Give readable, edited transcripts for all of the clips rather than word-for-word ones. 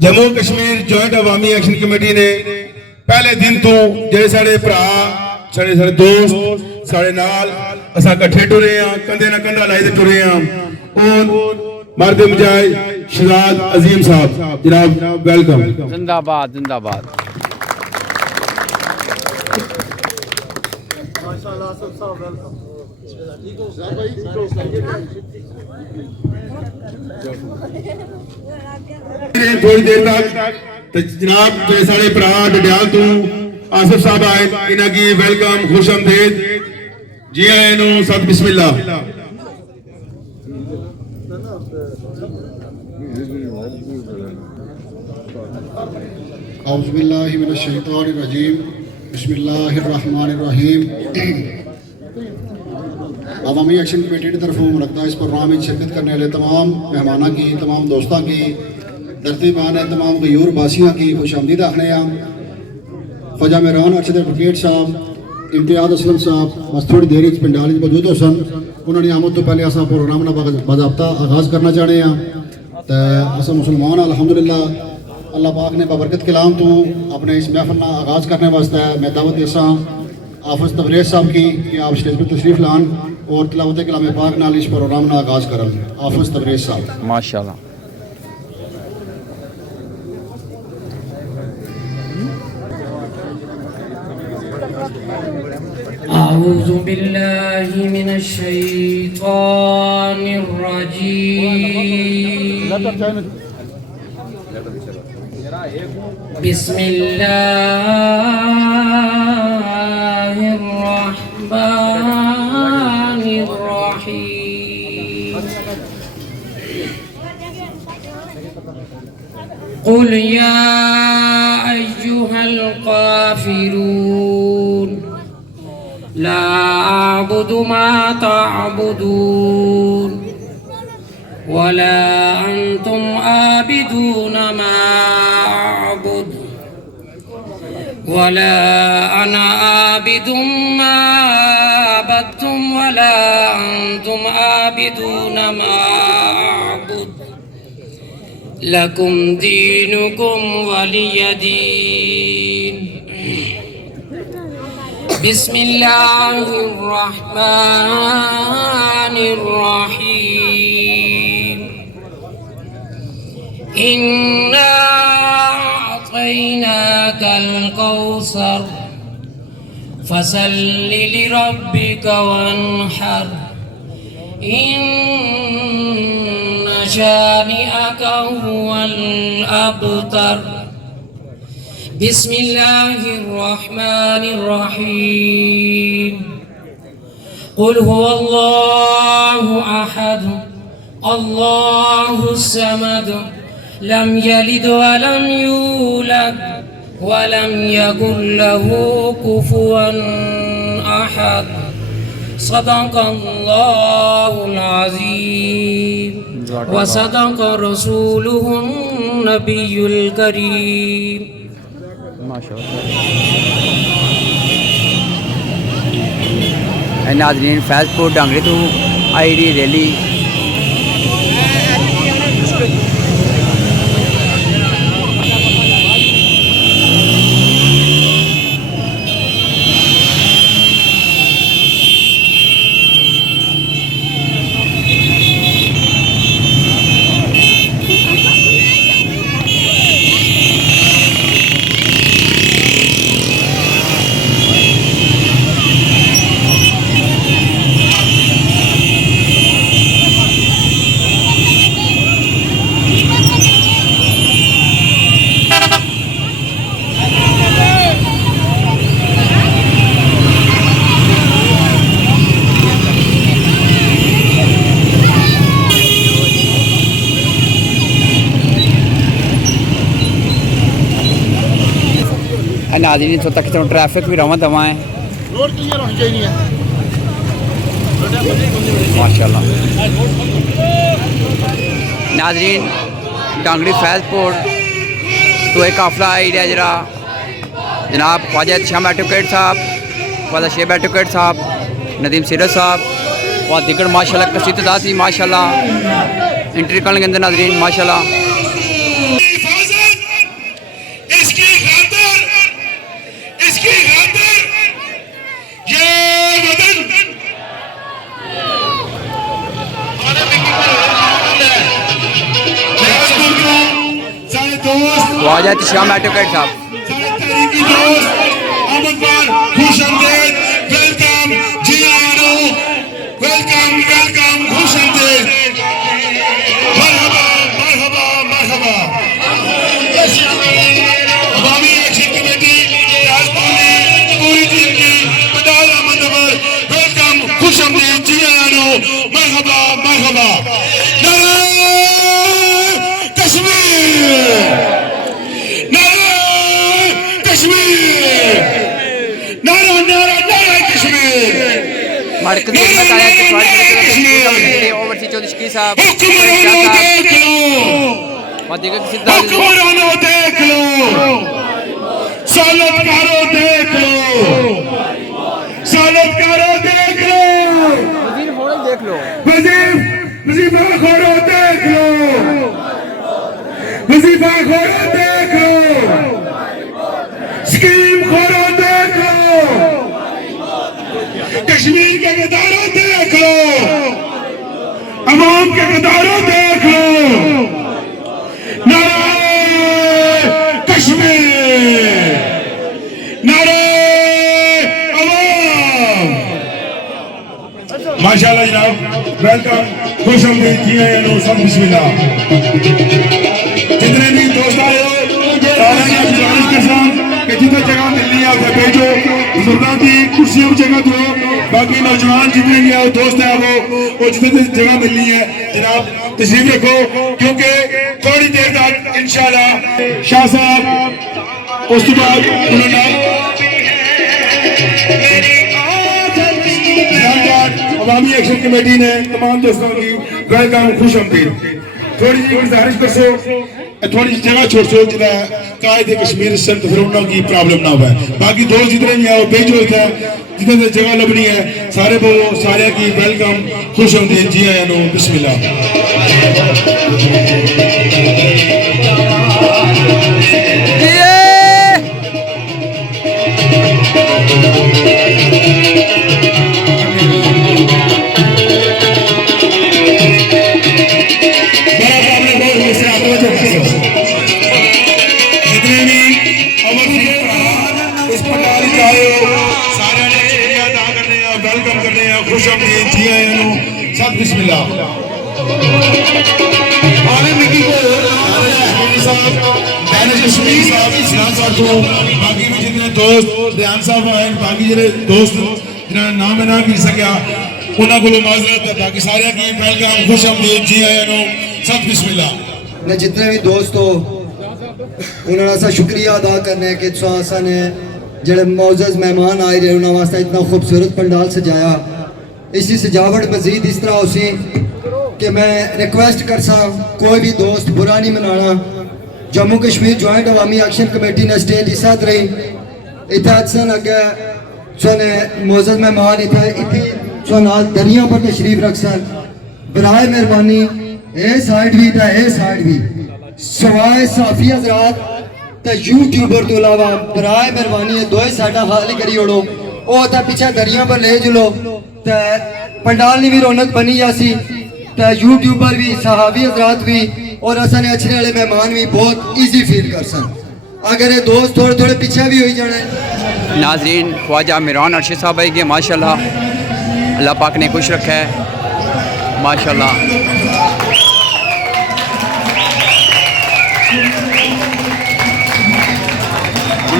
Jammu Kashmir joint अवामी action committee ने पहले दिन तो जेडे साढ़े भरा साढ़े दोस्त साढ़े नाल असा कट्ठे टुरे हां, कंधे ना कंधा लाई ते टुरे हां। और मर्द मुजाहिद शहजाद अजीम साहब जनाब वेलकम। जिंदाबाद जिंदाबाद। थोड़ी देर तक तो जनाब जो साढ़े भरा डडियाल तो आसिफ साहब आए, इन्हों की वेलकम खुश आमदेद जी आए नु सत बिस्मिल्लाह। औज़ुबिल्लाहि मिनश्शैतानिर्रजीम बिस्मिल्लाहिर्रहमानिर्रहीम। अवामी एक्शन कमेटी की तरफों मुनक्का इस प्रोग्राम में शिरकत करने वाले तमाम मेहमानों की, तमाम दोस्तों की, धरती मान है तमाम गयूर बासियों की खुश आमदीद आखने ख्वाजा मेहरान अरशद एडवोकेट साहब, इम्तियाज़ असलम साहब बस थोड़ी देर पिंडाल मौजूद हो सन। उन्होंने आमद तो पहले असा प्रोग्राम का बाज़ाब्ता आगाज़ करना चाहते हैं। तो असा मुसलमान अल्हम्दुलिल्लाह अल्लाह पाक ने बबरकत कलाम तो अपने इस महफल का आगाज़ करने वास्ते मैं दावत देसा हाफिज़ तबरेज़ साहब की कि आप स्टेज पर तशरीफ़ लान और तिलावत कलाम पाक नाल इस प्रोग्राम का आगाज़ करन। हाफिज़ तबरेज़ साहब माशाल्लाह। अऊज़ु बिल्लाहि मिनश शैतानिर रजीम। बिस्मिल्लाहिर रहमानिर रहीम। क़ुल या अय्युहल काफ़िरून ला अअबुदु मा तअबुदून वला अंतुम आबिदून मा अअबुद वला अना आबिदुम मा अबदतुम वला अंतुम आबिदून मा अअबुद लकुम दीनुकुम वलिय दीन। बिस्मिल्लाहिर्रहमानिर्रहीम। इन्ना अअतैनाकल कौसर फसल्लि लिरब्बिका वन्हर इन्न शानिअका हुवल अबतर। बिस्मिल्लाहिर्रहमानिर्रहीम। क़ुल हुवल्लाहु अहद अल्लाहुस समद लम यलिद वलम यूलद वलम यकुल लहू कुफुवन अहद। सदक़ल्लाहुल अज़ीम व सदक़ रसूलुहुन नबियुल करीम। नाज़रीन फैज़पुर डांगरी तो आई रैली नाज़रीन तो तक तो ट्रैफिक भी रवा दवा है। रोड क्लियर होनी चाहिए माशाल्लाह। नाज़रीन डांगरी फैज़पुर तो एक काफिला आई जरा जनाब ख्वाजा शाम एडवोकेट साहब, ख्वाजा शेब एडवोकेट साहब, नदीम सीरत साहब और दिगर माशाल्लाह कसी तादाद थी माशाल्लाह एंट्री करने के अंदर नाज़रीन माशाल्लाह। दोस्त ख्वाजा शाम एडवोकेट साहब, सारे तहरीकी दोस्त अमन पर खुश आमदेद, वेलकम, जी आया नो, वेलकम वेलकम, खुश आमदेद, मरहबा मरहबा मरहबा। अवामी एक्शन कमेटी राजपूरी पूरी टीम की पंडाल अमन, वेलकम, खुश आमदेद, जी आया नो, मरहबा मरहबा। हमारे खिदमत में आया कि ओवरसी चौधरी शकील साहब और दीगर किसी हुक्मरानों देख लो, सालतकारों देख लो, सालतकारों देख लो, देख लो, वजीफाखोरों देख लो, वजीफाखोरों देख लो, स्कीम खोरों देख लो, कश्मीर के गद्दारों देख लो, अवाम के गद्दारों देख लो, नारे कश्मीर, नारे अवाम। माशाल्लाह जनाब, वेलकम, खुश आमदीद, जी आया नो, सब बिस्मिल्लाह। जितने भी दोस्त आए हो सारे की गुजारिश के साथ कि जितने जगह मिलनी है उसे भेजो, बुजुर्गों की कुर्सियों पर जगह दो, बाकी नौजवान जितने भी आओ दोस्त है वो जितने जगह मिलनी है जनाब तशरीफ रखो, क्योंकि थोड़ी देर तक इंशाल्लाह शाह साहब उस बाद उन्होंने अवामी एक्शन कमेटी ने तमाम दोस्तों की वेलकम, खुश आमदीद। थोड़ी जी गुजारिश कर सो, थोड़ी सी जगह छोड़ सो जिला कायदे कश्मीर से फिर उन्होंने प्रॉब्लम ना हो। बाकी दोस्त जितने भी आओ भेजो, इतना जितने जगह लभनी है सारे बोलो, सारे की वेलकम, खुश आमदीद, जी आया नो, बिस्मिल्लाह। जितने भी इस पंडाल के आए हो सारे ने शुक्रिया अदा करने हैं, वेलकम करने हैं, खुश आमदीद, जी आया नो, सब बिस्मिल्लाह। आने मिट्टी को साहब, मैनेजर शमीर साहब, इस्लाम साहब को, बाकी भी जितने दोस्त ध्यान साहब आए, बाकी जितने दोस्त जिन्होंने नाम ना कर सकिया उन्होंने को माजरत है, बाकी सारे की वेलकम, खुश आमदीद, जी आया नो, सब बिस्मिल्लाह। ने जितने भी दोस्त हो उन्होंने सा शुक्रिया अदा करने कि तुसा ने जेड़े मौजूद मेहमान आए रहे उन्होंने वास्ते इतना खूबसूरत पंडाल सजाया। इसी सजावट मजीद इस तरह उसी कि मैं रिक्वेस्ट कर सा कोई भी दोस्त बुरा नहीं मनाना। जम्मू कश्मीर ज्वाइंट अवामी एक्शन कमेटी ने स्टेज हिस्सा रही इतना सन अगे सोने मौजूद मेहमान इतने सो नाल दरिया पर तशरीफ रख सन। बराए मेहरबानी ए साइड भी था ए साइड भी सवाए साफी हजरात ते यूट्यूबर तो अलावा बराए मेहरबानी है दो साइडा खाली करी ओड़ो ओ ते पीछे दरिया पर ले जुलो ते पंडाल नी भी रौनक बनी जासी ते यूट्यूबर भी सहाबी हजरात भी और असने अच्छे वाले मेहमान भी बहुत इजी फील कर सन। अगर ये दोस्त थोड़े थोड़े पीछे भी हो ही जाने। नाजरीन, ख्वाजा मिरान अर्शद साहब आई गए, माशाल्लाह अल्लाह पाक ने खुश रखा है, माशाल्लाह।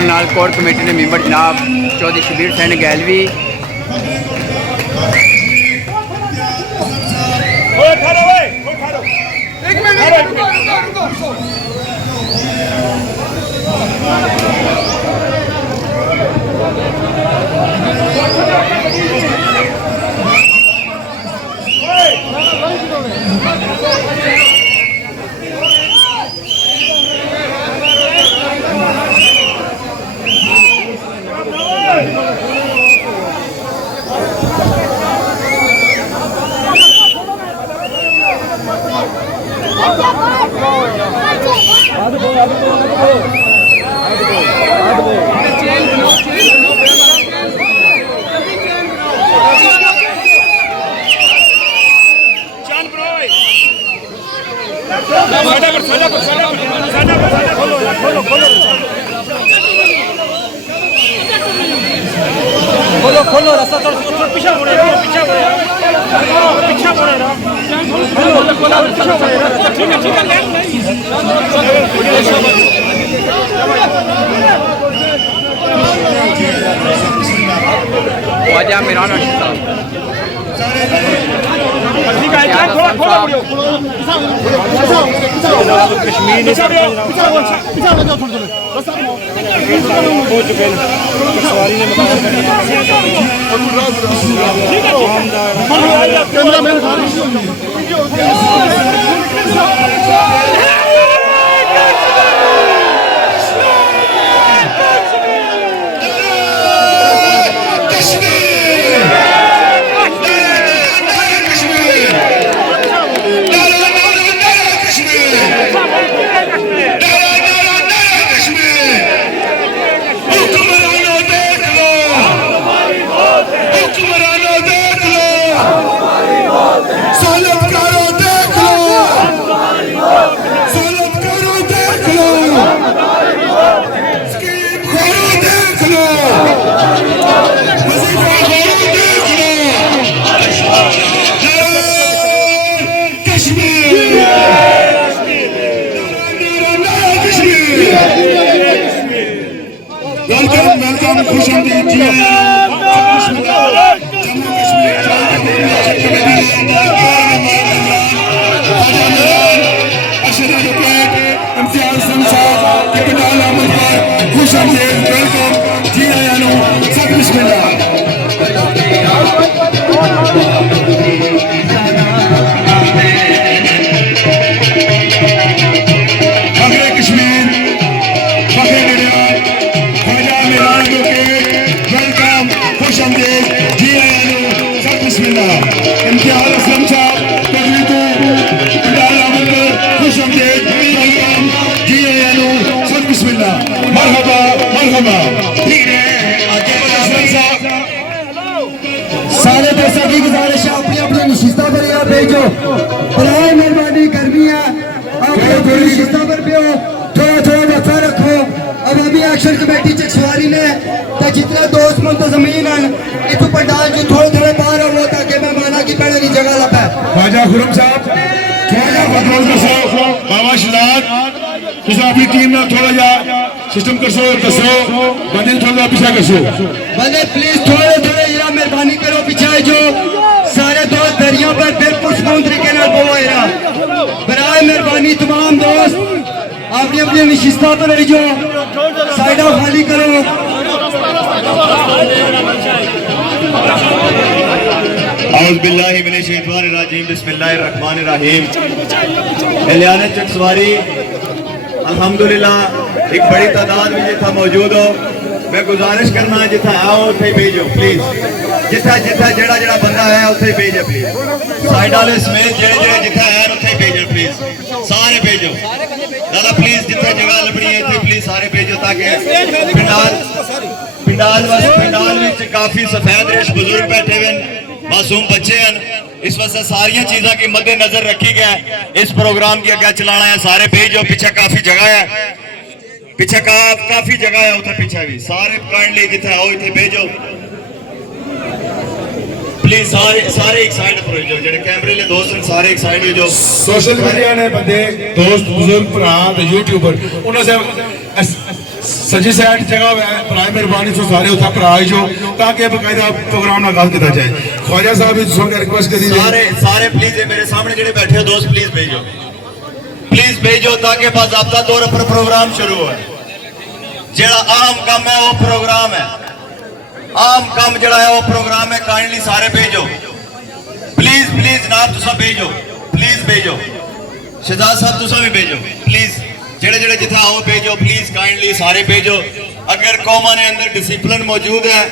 नाल कोर कमेटी के मेंबर जनाब चौधरी शबीर हुसैन गैलवी, खोलो खोलो रास्ता थोड़ा पीछे मुड़े पीछे मुड़े ठीक है ख्वाजा मिरान वेलकम खुशामदीद जी जम्मू कश्मीर इम्तियाज साहब के पिटाल अहमद पर खुशामदीद वेलकम जी आयानो सब बिस्मिल्लाह इम्तियाज असलम साहब तकलीफ पिटाल अहमद खुश आमदीद वेलकम जी आयानो सब बिस्मिल्लाह मरहबा मरहबा ठीक है आगे असलम साहब सारे दोस्तों की गुजारिश है अपनी अपनी नशिस्ता पर यहाँ भेजो बराए मेहरबानी करनी है अपनी अपनी नशिस्ता पर भी हो थोड़ा थोड़ा वफा रखो अब अभी एक्शन कमेटी चकसवारी ने तो जितने दोस्त मुंतजमीन हैं इतु पंडाल जो थोड़े थोड़े बाहर हो ताकि मेहमाना की पहले की जगह लपे ख्वाजा खुरम साहब ख्वाजा कंट्रोल कर सो बाबा शिलाद तुझे अपनी टीम में थोड़ा जा सिस्टम कर सो बंदे थोड़ा पीछे कर सो बंदे प्लीज थोड़े थोड़े जरा मेहरबानी करो पीछे जो सारे दोस्त दरिया पर बिल्कुल सुकून तरीके नाल बोलो जरा बराए मेहरबानी तमाम दोस्त अपनी अपनी नशिस्ता पर रह जाओ साइडा खाली करो औज़ुबिल्लाहि मिनश्शैतानिर्रजीम बिस्मिल्लाहिर्रहमानिर्रहीम एलियान चकसवारी अल्हम्दुलिल्लाह एक बड़ी तादाद में जिथा मौजूद हो मैं गुजारिश करना जिथा आओ उथे भेजो प्लीज जिथा जिथा जेड़ा जेड़ा बंदा है उथे भेजो प्लीज साइड वाले समेत जेड़े जेड़े जिथा है उथे भेजो प्लीज सारे भेजो दादा प्लीज जिथा जगह लभनी है इथे प्लीज सारे भेजो ताकि पिंडाल विच काफी सफेद रेश बुजुर्ग बैठे हुए मासूम बच्चे हैं इस वजह सारिया चीजा की मद्देनजर रखी गया इस प्रोग्राम की अगर चलाना है सारे भेजो पीछे काफी जगह है पीछे काफी जगह है उधर पीछे भी सारे काइंडली जिथे आओ इथे भेजो प्लीज सारे एक साइड पर हो जेडे कैमरे ले दोस्त हैं सारे एक साइड हो जाओ सोशल मीडिया ने बंदे दोस्त बुजुर्ग भरा ते यूट्यूबर उन्होंने से सजी साइड जगह है प्राइम मेहरबानी से सारे उठा पर आए जो ताकि बकायदा प्रोग्राम ना गाल किया जाए ख्वाजा साहब इस सुन रिक्वेस्ट करी सारे प्लीज मेरे सामने जेडे बैठे हो दोस्त प्लीज भेजो ताकि बाज़ाब्ता तौर पर प्रोग्राम शुरू हो जेड़ा आम काम है वो प्रोग्राम है आम काम जड़ा है वो प्रोग्राम है काइंडली सारे भेजो प्लीज जनाब तुसा भेजो प्लीज भेजो शहजाद साहब तुसा भी भेजो प्लीज जेड़े जेड़े जिथा आओ भेजो प्लीज काइंडली सारे भेजो अगर कौमा ने अंदर डिसिप्लिन मौजूद है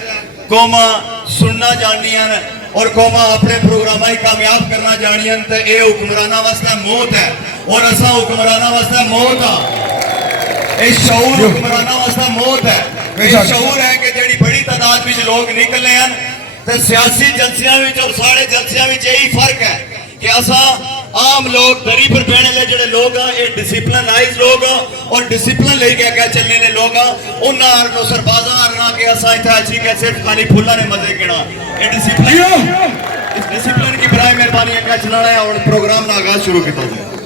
कौमा सुनना जानदियां और कौमा अपने प्रोग्राम ही कामयाब करना जानदियां तो ये हुक्मराना वास्ते मौत है और असा हुक्मराना वास्ते मौत है इस शऊर हुक्मराना वास्ते मौत है ये शऊर है कि जेड़ी बड़ी तादाद में लोग निकले हैं तो सियासी जलसियां और सारे जलसियां यही फर्क है कि असा आम लोग दरी पर बहने ले जेडे लोग ये डिसिप्लिनाइज लोग और डिसिप्लिन लेके आगे चलने ले लोग उन्होंने सरबाजा हारना कि असा इतना अच्छी के सिर्फ खाली फुल्ला ने मजे गिना ये डिसिप्लिन इस डिसिप्लिन की बराए मेहरबानी आगे चलाना है और प्रोग्राम का आगाज शुरू किया जाए।